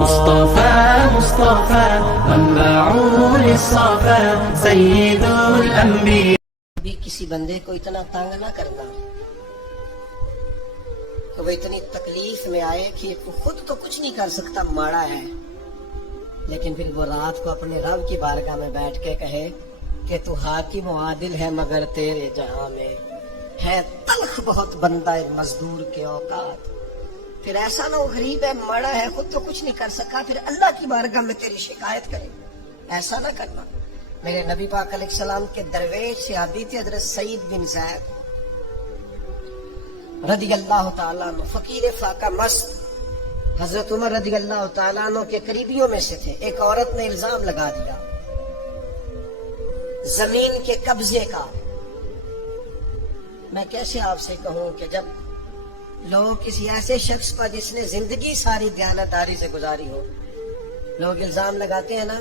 مصطفى مصطفى منبع للصفا سيد الانبیاء. بھی کسی بندے کو اتنا تنگ نہ کرنا کہ وہ اتنی تکلیف میں آئے کہ وہ خود تو کچھ نہیں کر سکتا، ماڑا ہے، لیکن پھر وہ رات کو اپنے رب کی بارگاہ میں بیٹھ کے کہے کہ تو حاکم و عادل ہے مگر تیرے جہاں میں ہے تلخ بہت بندہ مزدور کے اوقات. پھر ایسا نہ وہ غریب ہے، ماڑا ہے، خود تو کچھ نہیں کر سکا، پھر اللہ کی بارگاہ میں تیری شکایت کرے. ایسا نہ کرنا. میرے نبی پاک علیہ السلام کے درویش صحابی تھے حضرت سعید بن زید رضی اللہ تعالیٰ عنہ، فقیر فاقہ مست. حضرت عمر رضی اللہ تعالیٰ عنہ کے قریبیوں میں سے تھے. ایک عورت نے الزام لگا دیا زمین کے قبضے کا. میں کیسے آپ سے کہوں کہ جب لوگ کسی ایسے شخص پر جس نے زندگی ساری دیانتداری سے گزاری ہو، لوگ الزام لگاتے ہیں نا،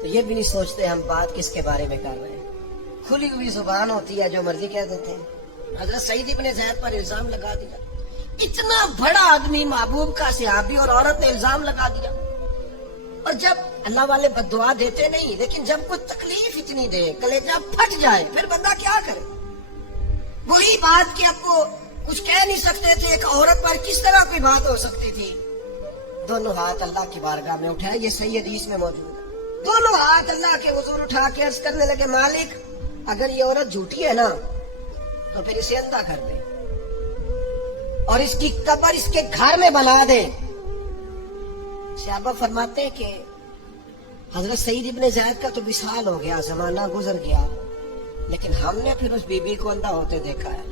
تو یہ بھی نہیں سوچتے ہم بات کس کے بارے میں کر رہے ہیں. کھلی ہوئی زبان ہوتی ہے، جو مرضی کہہ دیتے ہیں. حضرت سعید ابن زید پر الزام لگا دیا. اتنا بڑا آدمی، محبوب کا صحابی، اور عورت نے الزام لگا دیا. اور جب اللہ والے بد دعا دیتے نہیں، لیکن جب کوئی تکلیف اتنی دے، کلیجہ پھٹ جائے، پھر بندہ کیا کرے؟ وہی بات کہ آپ کو کچھ کہہ نہیں سکتے تھے، ایک عورت پر کس طرح کوئی بات ہو سکتی تھی؟ دونوں ہاتھ اللہ کی بارگاہ میں اٹھائے، یہ صحیح حدیث میں موجود ہے. دونوں ہاتھ اللہ کے حضور اٹھا کے عرض کرنے لگے، مالک اگر یہ عورت جھوٹی ہے نا تو پھر اسے اندھا کر دے اور اس کی قبر اس کے گھر میں بنا دے. صحابہ فرماتے ہیں کہ حضرت سعید ابن زید کا تو وصال ہو گیا، زمانہ گزر گیا، لیکن ہم نے پھر اس بی بی کو اندھا ہوتے دیکھا ہے.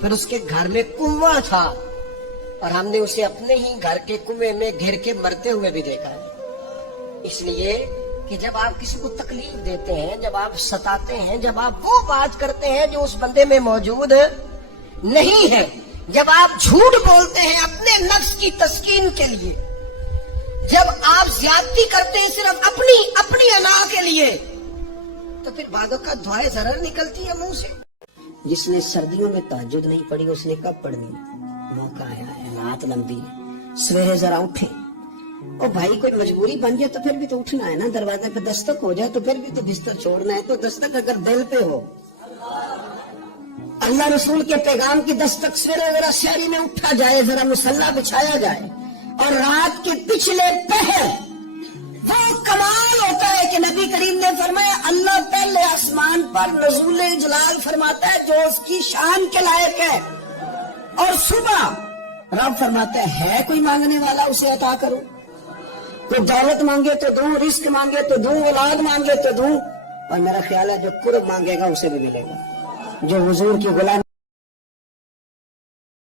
پھر اس کے گھر میں کنواں تھا اور ہم نے اسے اپنے ہی گھر کے کنویں میں گھر کے مرتے ہوئے بھی دیکھا ہے. اس لیے کہ جب آپ کسی کو تکلیف دیتے ہیں، جب آپ ستاتے ہیں، جب آپ وہ بات کرتے ہیں جو اس بندے میں موجود نہیں ہے، جب آپ جھوٹ بولتے ہیں اپنے نفس کی تسکین کے لیے، جب آپ زیادتی کرتے ہیں صرف اپنی انا کے لیے، تو پھر بعدوں کا دعائے ضرر نکلتی ہے منہ سے. جس نے سردیوں میں تہجد نہیں پڑھی اس نے کب پڑھنی؟ موقع آیا ہے، رات لمبی ہے، سویرے ذرا اٹھے. اور بھائی کوئی مجبوری بن جائے تو پھر بھی تو اٹھنا ہے نا. دروازے پہ دستک ہو جائے تو پھر بھی تو بستر چھوڑنا ہے. تو دستک اگر دل پہ ہو، اللہ رسول کے پیغام کی دستک، سویرے ذرا شہری میں اٹھا جائے، ذرا مصلی بچھایا جائے، اور رات کے پچھلے پہر وہ کمال ہوتا ہے کہ نبی کریم نے فرمایا اللہ پہلے آسمان پر نزول جلال فرماتا ہے جو اس کی شان کے لائق ہے، اور صبح رب فرماتا ہے کوئی مانگنے والا اسے عطا کرو. کوئی دولت مانگے تو دوں، رزق مانگے تو دوں، اولاد مانگے تو دوں، اور میرا خیال ہے جو قرب مانگے گا اسے بھی ملے گا. جو حضور کی غلامی